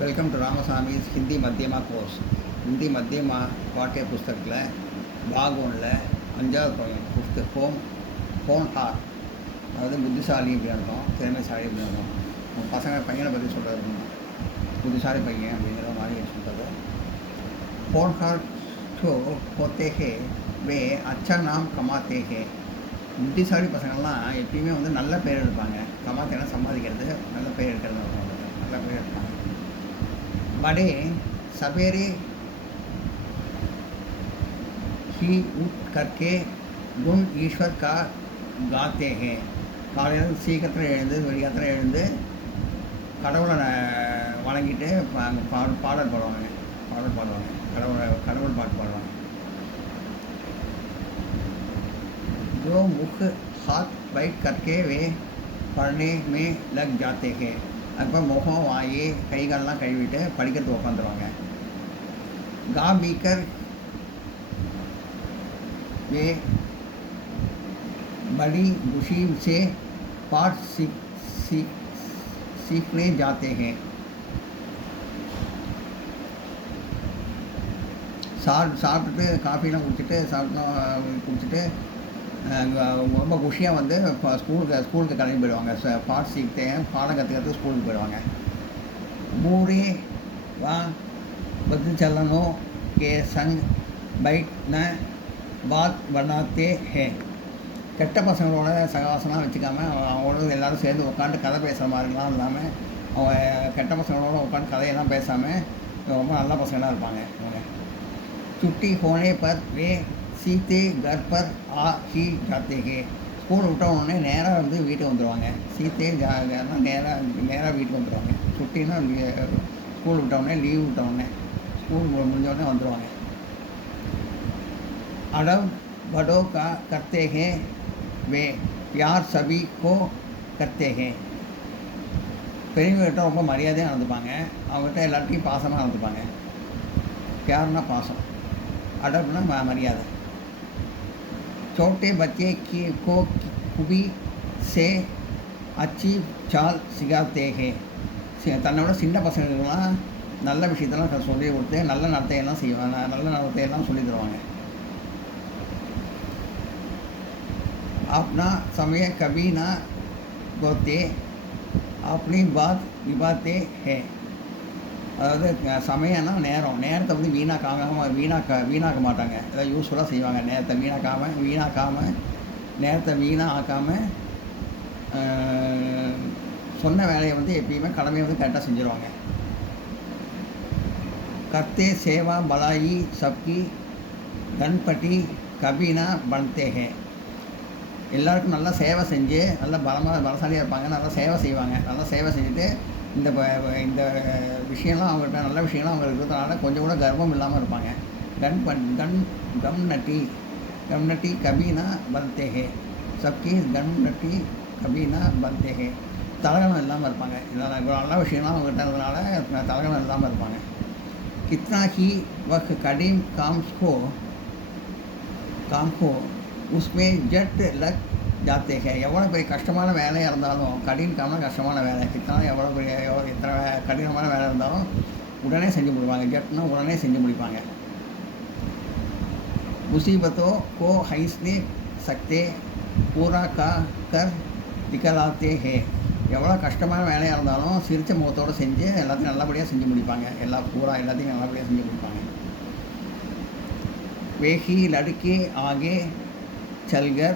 Welcome to ராமசாமிஸ் Hindi Madhyama course. Hindi Madhyama பாட்டிய புஸ்தகத்தில் பாக் ஒன்றில் 5வது புஸ்தகம் ஹோன்ஹார், அதாவது புத்திசாலி அப்படி அர்த்தம், திறமைசாலி அப்படி அர்த்தம். உங்கள் பையனை பற்றி சொல்கிறது புத்திசாலி பையன் அப்படிங்கிற மாதிரி சொல்கிறது. ஹோன்ஹார் जो होते हैं वे अच्छा नाम कमाते हैं. புத்திசாலி பசங்கள்லாம் எப்பயுமே வந்து நல்ல பேர் எடுப்பாங்க. கமாத்தேனா சம்பாதிக்கிறது, நல்ல பேர் எடுக்கிறது, நல்ல பேர் எடுப்பாங்க. बड़े सवेरे ही उठ करके गुण ईश्वर का गाते हैं. காலையில் சீக்கிரத்தில் எழுந்து விடிகாலத்தில் எழுந்து கடவுளை வணங்கிட்டு பாடல் பாடுவாங்க. கடவுள் பாட்டு பாடுவாங்க. जो मुख हाथ बैठ करके वे पढ़ने में लग जाते हैं. அப்போ முகம் வாய் கைகாலெலாம் கழுவிட்டு படிக்கிறதுக்கு உட்காந்துருவாங்க. गा पीकर वे बड़ी खुशी से पाठ सीखने जाते हैं. சாப்பிட்டுட்டு காஃபிலாம் குடிச்சிட்டு ரொம்ப குஷியாக வந்து ஸ்கூலுக்கு கிளம்பி போயிடுவாங்க. பாட்டு சீக்கிட்டே பாடம் கற்றுக்கிறதுக்கு ஸ்கூலுக்கு போயிடுவாங்க. பூரே வா பத்து चलनों के संग बैठना बात बनाते हैं. கெட்ட பசங்களோட சகவாசம்லாம் வச்சுக்காமல் அவங்களோட எல்லோரும் சேர்ந்து உட்காந்து கதை பேசுகிற மாதிரிலாம் இல்லாமல், அவங்க கெட்ட பசங்களோட உட்காந்து கதையெல்லாம் பேசாமல் ரொம்ப நல்ல பசங்களாக இருப்பாங்க. அவங்க छुट्टी होने पर वे सीधे घर पर आ ही जाते हैं. ஸ்கூல் விட்ட உடனே நேராக வந்து வீட்டுக்கு வந்துடுவாங்க. சீத்தே நேராக வீட்டுக்கு வந்துடுவாங்க. சுட்டினா ஸ்கூல் விட்ட உடனே, லீவ் விட்ட உடனே, ஸ்கூல் முடிஞ்ச உடனே வந்துடுவாங்க. अडब बड़ों का करते हैं वे प्यार सभी को करते हैं. பெரியவங்ககிட்ட ரொம்ப மரியாதையாக நடந்துப்பாங்க. அவங்ககிட்ட எல்லாத்தையும் பாசமாக நடந்துப்பாங்க. प्यारना பாசம், अडबना मर्यादा. छोटे बच्चे को खूबी से अच्छी चाल सिखाते हैं. தன்னோட சின்ன பசங்களுக்கெல்லாம் நல்ல விஷயத்தெல்லாம் சொல்லி கொடுத்து நல்ல நடத்தையெல்லாம் செய்வாங்க, நல்ல நடத்தையெல்லாம் சொல்லி தருவாங்க. अपना समय कभी ना गोते अपनी बात निभाते हैं. அதாவது சமயம்னா நேரத்தை வந்து வீணாக்க மாட்டாங்க. ஏதாவது யூஸ்ஃபுல்லாக செய்வாங்க. நேரத்தை வீணாக்காமல் நேரத்தை வீணாக்காமல் சொன்ன வேலையை வந்து எப்பயுமே கடமையை வந்து கரெக்டாக செஞ்சுருவாங்க. கர்த்தே சேவா பலாயி சப்கி கண்பட்டி கபினா பன்தே ஹே. எல்லாருக்கும் நல்லா சேவை செஞ்சு நல்லா பலசாலியாக இருப்பாங்க. நல்லா சேவை செய்வாங்க. நல்லா சேவை செஞ்சுட்டு இந்த விஷயம்லாம் அவங்கள்ட்ட நல்ல விஷயம்லாம் அவங்க இருக்கிறதுனால கொஞ்சம் கூட கர்வம் இல்லாமல் இருப்பாங்க. गम नटी कभी ना बनते हैं. सबकी गम नटी कभी ना बनते हैं. தலகணம் இல்லாமல் இருப்பாங்க. இதெல்லாம் நல்ல விஷயம்லாம் அவங்ககிட்ட இருந்ததுனால தலகணம் இல்லாமல் இருப்பாங்க. कितना ही वक्त कठिन काम को उसमें जट लग जाते हैं. எவ்வளோ பெரிய கஷ்டமான வேலையாக இருந்தாலும், கடினமான கஷ்டமான வேலை, எவ்வளோ பெரிய எத்தனை கடினமான வேலை இருந்தாலும் உடனே செஞ்சு முடிப்பாங்க. ஜட்னா உடனே செஞ்சு முடிப்பாங்க. मुसीबतों को हंसने सकते पूरा कर दिखलाते हैं. எவ்வளோ கஷ்டமான வேலையாக இருந்தாலும் சிரித்த முகத்தோடு செஞ்சு எல்லாத்தையும் நல்லபடியாக செஞ்சு முடிப்பாங்க. எல்லாத்தையும் நல்லபடியாக செஞ்சு முடிப்பாங்க. वेही लड़के आगे चलकर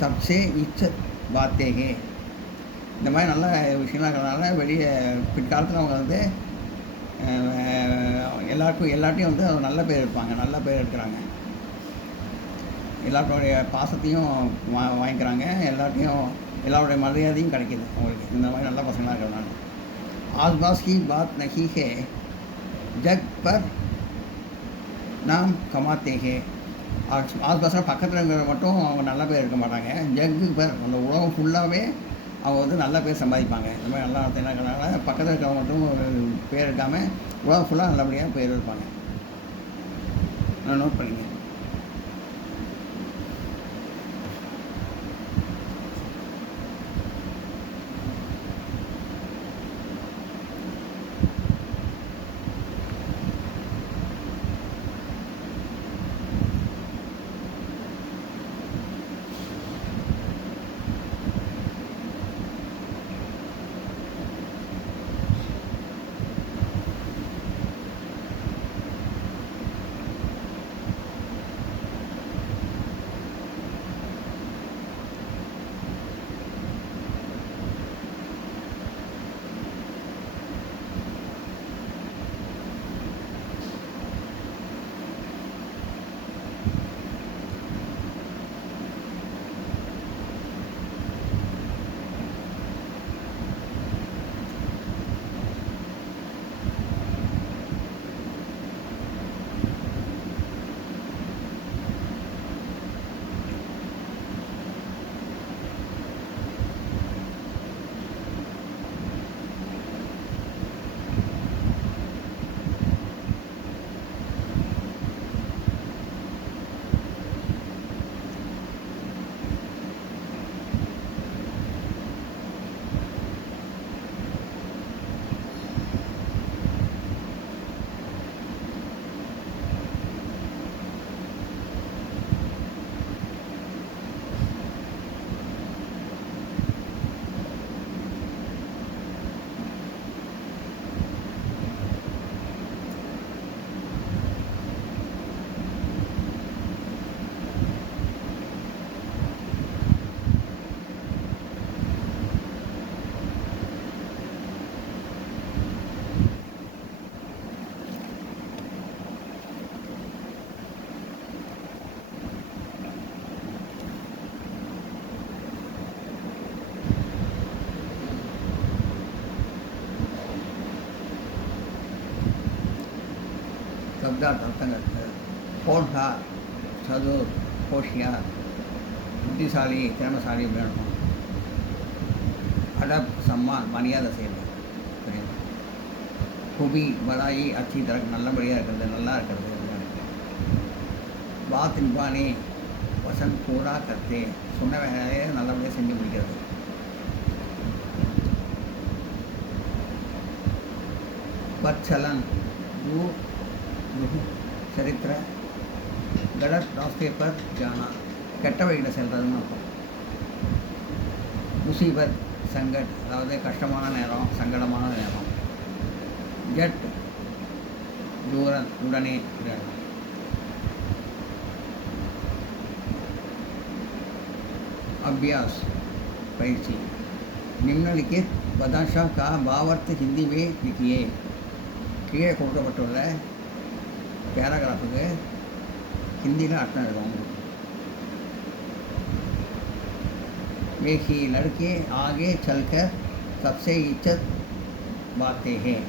सबसे इज्जत बाते हैं. இந்த மாதிரி நல்ல விஷயம்லாம் இருக்கிறதுனால வெளியே பிற்காலத்தில் அவங்க வந்து எல்லாத்தையும் வந்து நல்ல பேர் இருப்பாங்க. நல்ல பேர் எடுக்கிறாங்க. எல்லாத்தோடைய பாசத்தையும் வாங்கிக்கிறாங்க. எல்லாருடைய மரியாதையும் கிடைக்கிது அவங்களுக்கு. இந்த மாதிரி நல்ல பசங்களாக இருக்கிறதுனால. ஆஸ்பாஸ் की बात नहीं है जग पर नाम कमाते हैं. ஆஸ்பாஸில் பக்கத்தில் இருக்கிற மட்டும் அவங்க நல்ல பேர் எடுக்க மாட்டாங்க. ஜக்கு பேர் அந்த உலகம் ஃபுல்லாகவே அவங்க வந்து நல்ல பேர் சம்பாதிப்பாங்க. இந்த மாதிரி நல்லா என்ன இருக்கிறனால பக்கத்தில் இருக்கிறவங்க மட்டும் பேர் எடுக்காமல் உலகம் ஃபுல்லாக நல்லபடியாக பேர் எடுப்பாங்க. நான் நோட் பண்ணிங்க. शब्दार्थ अर्थंगल होनहार चतुर होशियार बुद्धिशाली திறமைசாலி வேணும். अदब सम्मान मर्यादा செய்யணும். சரிங்களா? खूबी बड़ाई अच्छी तरह நல்லபடியாக இருக்கிறது, நல்லா இருக்கிறது. बात निभाने वचन पूरा करते சொன்ன வேலையை நல்லபடியாக செஞ்சு முடிக்கிறது. बदचलन चरित्र गलत रास्ते पर जाना கெட்ட வழியில் செல்றதுன்னு அர்த்தம். முசீபத் சங்கட் அதாவது கஷ்டமான நேரம், சங்கடமான நேரம். ஜட் தூரன் உடனே. अभ्यास परीक्षी निम्नलिखित पदांशों का भावार्थ हिंदी में लिखिए. கீழே கொடுக்கப்பட்டுள்ள பேராகிராஃபுக்கு ஹிந்தியில் அர்த்தம் எழுதுவோம். वे ही लड़के आगे चलकर सबसे इज्जत बातें हैं.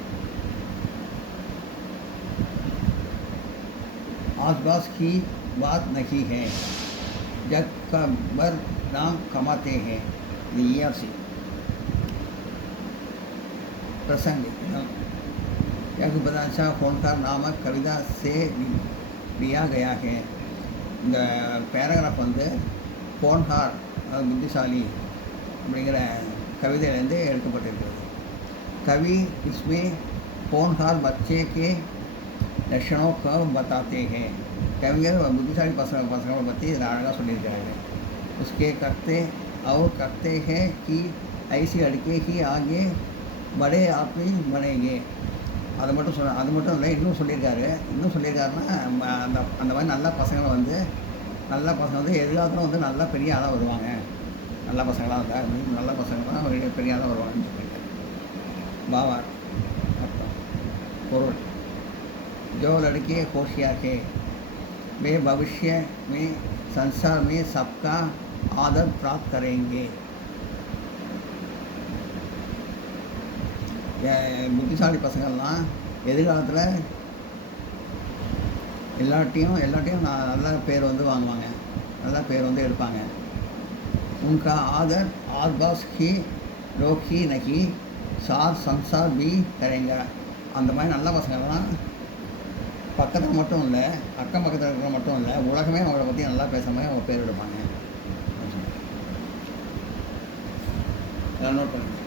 आसपास की बात नहीं है. जग का बर नाम कमाते हैं. से प्रसंग यह बदाशा होनहार नामक कविता से लिया गया है. இந்த பேராகிராஃப் வந்து ஹோன்ஹார் அதாவது புத்திசாலி அப்படிங்கிற கவிதையிலேருந்து எடுக்கப்பட்டிருக்கிறது. कवि इसमें होनहार बच्चे के लक्षणों को बताते हैं. कविஞர் புத்திசாலி பசங்களை பற்றி இதில் அழகாக சொல்லியிருக்காரு. उसके करते और करते हैं कि ऐसी लड़के ही आगे बड़े आदमी बनेंगे. அது மட்டும் இல்லை, இன்னும் சொல்லியிருக்காருன்னா அந்த அந்த மாதிரி நல்ல பசங்க வந்து எதிர்காலத்தில் வந்து நல்ல பெரிய ஆளாக வருவாங்க. நல்ல பசங்களாக இருந்தால் நல்ல பசங்களாக பெரிய ஆளாக வருவாங்கன்னு சொல்லியிருக்காரு. பாவா அர்த்தம் பொருள் जो लड़के होशियार है वे भविष्य में संसार में सबका आदर प्राप्त करेंगे. புத்திசாலி பசங்கள்லாம் எதிர்காலத்தில் எல்லாட்டையும் நல்ல பேர் வந்து வாங்குவாங்க, நல்ல பேர் வந்து எடுப்பாங்க. उनका आदर आसपास की लोग ही नहीं सार संसार भी करेंगे. அந்த மாதிரி நல்ல பசங்கள்லாம் பக்கத்தில் மட்டும் இல்லை, அக்கம் பக்கத்தில் இருக்கிற மட்டும் இல்லை, உலகமே அவங்கள பற்றி நல்லா பேசுகிற மாதிரி அவங்க பேர் எடுப்பாங்க. நோட் பண்ணுங்க.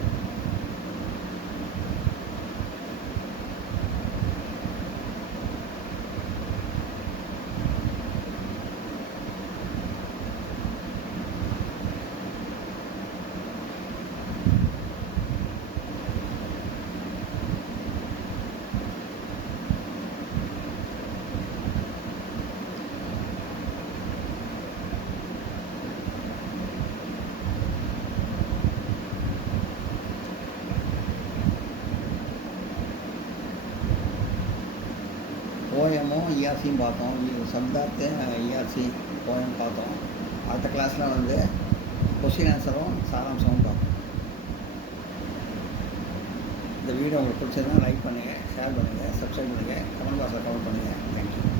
போயமும் இஆர்சியும் பார்த்தோம். சப்தார்த்த இஆர்சி போயம் பார்த்தோம். அடுத்த கிளாஸில் வந்து கொஸ்டின் ஆன்சரும் சாராம்சமும் பார்த்தோம். இந்த வீடியோ உங்களுக்கு பிடிச்சதுன்னா லைக் பண்ணுங்கள், ஷேர் பண்ணுங்கள், சப்ஸ்கிரைப் பண்ணுங்கள், கமெண்ட் பாக்ஸில் கமெண்ட் பண்ணுங்கள். தேங்க்யூ.